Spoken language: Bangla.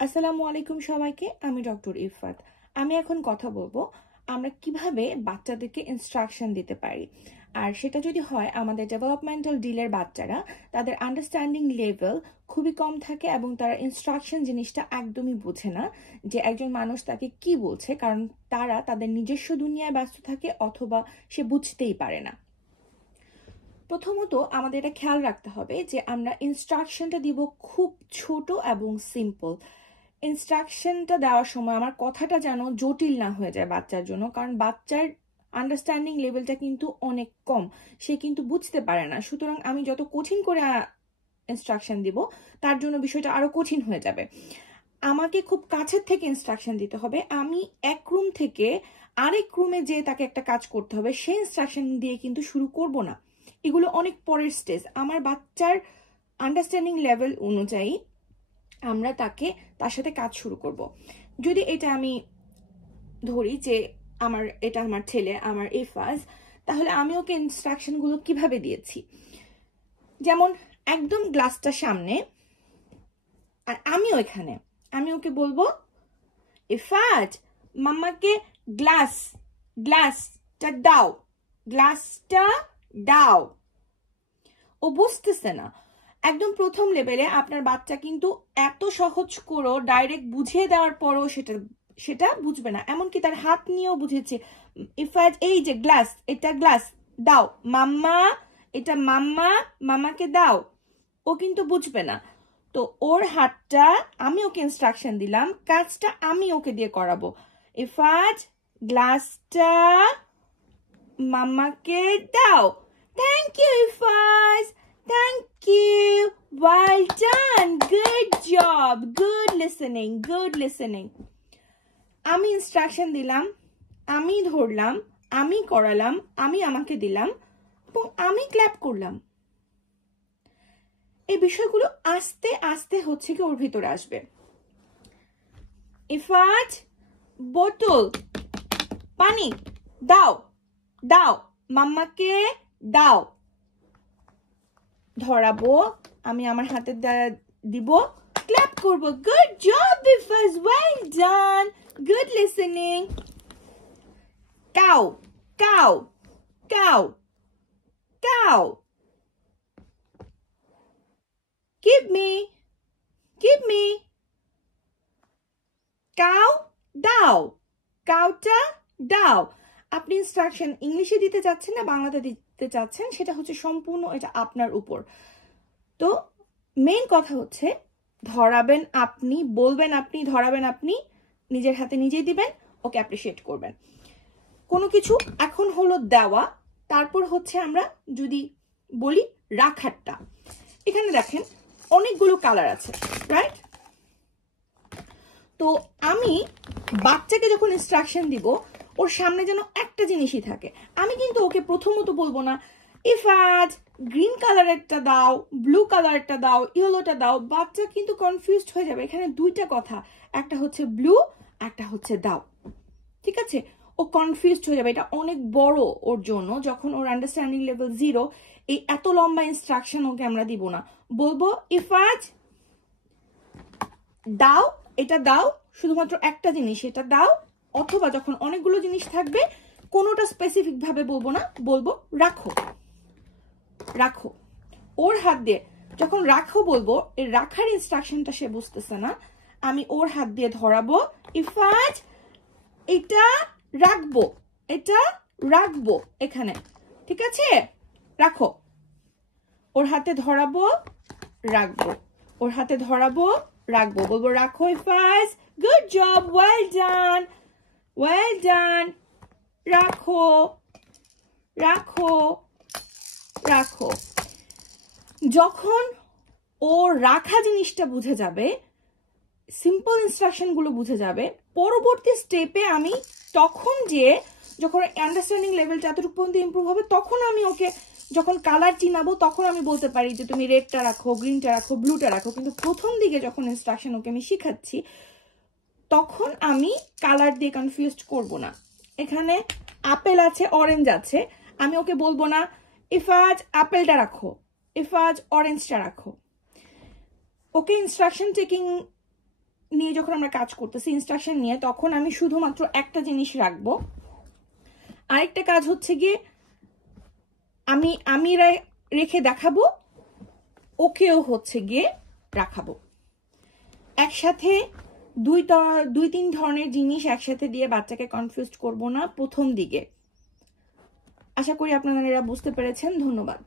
আসসালামু আলাইকুম সবাইকে। আমি ডক্টর ইরফাত। আমি এখন কথা বলবো আমরা কিভাবে বাচ্চাদেরকে ইনস্ট্রাকশন দিতে পারি। আর সেটা যদি হয় আমাদের ডেভেলপমেন্টাল ডিলের বাচ্চারা, তাদের আন্ডারস্ট্যান্ডিং লেভেল খুবই কম থাকে এবং তারা ইনস্ট্রাকশন জিনিসটা একদমই বোঝে না যে একজন মানুষ তাকে কি বলছে, কারণ তারা তাদের নিজস্ব দুনিয়ায় ব্যস্ত থাকে অথবা সে বুঝতেই পারে না। প্রথমত আমাদের এটা খেয়াল রাখতে হবে যে আমরা ইনস্ট্রাকশনটা দিব খুব ছোট এবং সিম্পল। ইনস্ট্রাকশনটা দেওয়ার সময় আমার কথাটা যেন জটিল না হয়ে যায় বাচ্চার জন্য, কারণ বাচ্চার আন্ডারস্ট্যান্ডিং লেভেলটা কিন্তু অনেক কম, সে কিন্তু বুঝতে পারে না। সুতরাং আমি যত কঠিন করে ইনস্ট্রাকশন দিব তার জন্য বিষয়টা আরো কঠিন হয়ে যাবে। আমাকে খুব কাছের থেকে ইনস্ট্রাকশন দিতে হবে। আমি এক রুম থেকে আরেক রুমে যে তাকে একটা কাজ করতে হবে সেই ইনস্ট্রাকশন দিয়ে কিন্তু শুরু করব না। এগুলো অনেক পরের স্টেজ। আমার বাচ্চার আন্ডারস্ট্যান্ডিং লেভেল অনুযায়ী আমরা তার সাথে কাজ শুরু করব। যদি এটা আমি ধরি যে এটা আমার ছেলে, আমার ইরফাজ, তাহলে আমি ওকে ইনস্ট্রাকশনগুলো কিভাবে দিয়েছি, যেমন একদম গ্লাসটা সামনে আর আমিও এখানে, আমি ওকে বলবো ইরফাজ মাম্মাকে গ্লাসটা দাও। ও বুঝতেছে না। একদম প্রথম লেভেলে আপনার বাচ্চা কিন্তু এত সহজ করে ডাইরেক্ট বুঝিয়ে দেওয়ার পরও সেটা বুঝবে না। এমনকি তার হাত নিয়েও বুঝেছে, ইরফাজ এই যে গ্লাস, এটা গ্লাস দাও মাম্মা, এটা মাম্মাকে দাও, ও কিন্তু বুঝবে না। তো ওর হাতটা আমি ওকে ইনস্ট্রাকশন দিলাম, কাজটা আমি ওকে দিয়ে করাবো। ইরফাজ গ্লাসটা মাম্মাকে দাও। Thank you Irfaz, thank you, well done, good job, good listening. আমি ইনস্ট্রাকশন দিলাম, আমি ধরলাম, আমি করালাম, আমি আমাকে দিলাম এবং আমি ক্ল্যাপ করলাম। এই বিষয়গুলো আস্তে আস্তে হচ্ছে কি ওর ভিতরে আসবে। ইরফাজ বোতল পানি দাও মাম্মাকে দাও। ধরাবো, আমি আমার হাতে দিব, ক্ল্যাপ করব, good job Irfaz, well done, good listening. Cow give me cow কাউটা দাও। আপনি ইনস্ট্রাকশন ইংলিশে দিতে চাচ্ছেন না বাংলাতে দিতে চাচ্ছেন সেটা হচ্ছে সম্পূর্ণ এটা আপনার উপর। তো মেইন কথা হচ্ছে ধরাবেন আপনি, বলবেন আপনি, ধরাবেন আপনি, নিজের হাতে নিজেই দিবেন, ওকে অ্যাপ্রিশিয়েট করবেন। কোনো কিছু এখন হলো দেওয়া, তারপর হচ্ছে আমরা যদি বলি রাখারটা। এখানে দেখেন অনেকগুলো কালার আছে, রাইট? তো আমি বাচ্চাকে যখন ইনস্ট্রাকশন দিব ওর সামনে যেন একটা জিনিসই থাকে। আমি কিন্তু ওকে প্রথমত বলবো না ইরফাজ গ্রিন কালারেরটা দাও, ব্লু কালারটা দাও, ইয়েলোটা দাও। বাচ্চা কিন্তু কনফিউজড হয়ে যাবে। এখানে দুইটা কথা, একটা হচ্ছে ব্লু, একটা হচ্ছে দাও, ঠিক আছে? ও কনফিউজড হয়ে যাবে। এটা অনেক বড় ওর জন্য, যখন ওর আন্ডারস্ট্যান্ডিং লেভেল 0, এই এত লম্বা ইনস্ট্রাকশন ওকে আমরা দিব না। বলবো ইরফাজ দাও, এটা দাও, শুধুমাত্র একটা জিনিস এটা দাও। অথবা যখন অনেকগুলো জিনিস থাকবে কোনোটা স্পেসিফিক ভাবে বলবো না, বলবো রাখো। ওর হাত দিয়ে যখন রাখো বলবো, এর রাখার ইনস্ট্রাকশনটা সে বুঝতেছে না, আমি ওর হাত দিয়ে ধরাবো, ইরফাজ এটা রাখবো এখানে, ঠিক আছে? রাখো। ওর হাতে ধরাবো, রাখবো, ওর হাতে ধরাবো, রাখবো, বলবো রাখো ইরফাজ, গুড জব, ওয়েল ডান, রাখো। যখন ও রাখা জিনিসটা বুঝে যাবে, সিম্পল ইনস্ট্রাকশন গুলো বুঝে যাবে, পরবর্তী স্টেপে আমি তখন যখন আন্ডারস্ট্যান্ডিং লেভেলটা এতটুকু পর্যন্ত ইমপ্রুভ হবে, তখন আমি ওকে যখন কালার চিনাবো তখন আমি বলতে পারি যে তুমি রেডটা রাখো, গ্রিনটা রাখো, ব্লুটা রাখো। কিন্তু প্রথম দিকে যখন ইনস্ট্রাকশন ওকে আমি শিখাচ্ছি তখন আমি কালার দিয়ে কনফিউজড করব না। এখানে আপেল আছে, অরেঞ্জ আছে, আমি ওকে বলবো না ইরফাজ আপেলটা রাখো, ইরফাজ অরেঞ্জটা রাখো। ওকে ইনস্ট্রাকশন টেকিং নিয়ে যখন আমরা কাজ করতেছি, ইনস্ট্রাকশন নিয়ে, তখন আমি শুধুমাত্র একটা জিনিস রাখবো। আরেকটা কাজ হচ্ছে গিয়ে আমি রেখে দেখাবো, ওকেও হচ্ছে গিয়ে রাখাবো। একসাথে দুই তিন ধরনের জিনিস একসাথে দিয়ে বাচ্চাকে কনফিউজ করব না প্রথম দিকে। আশা করি আপনারা বুঝতে পেরেছেন। ধন্যবাদ।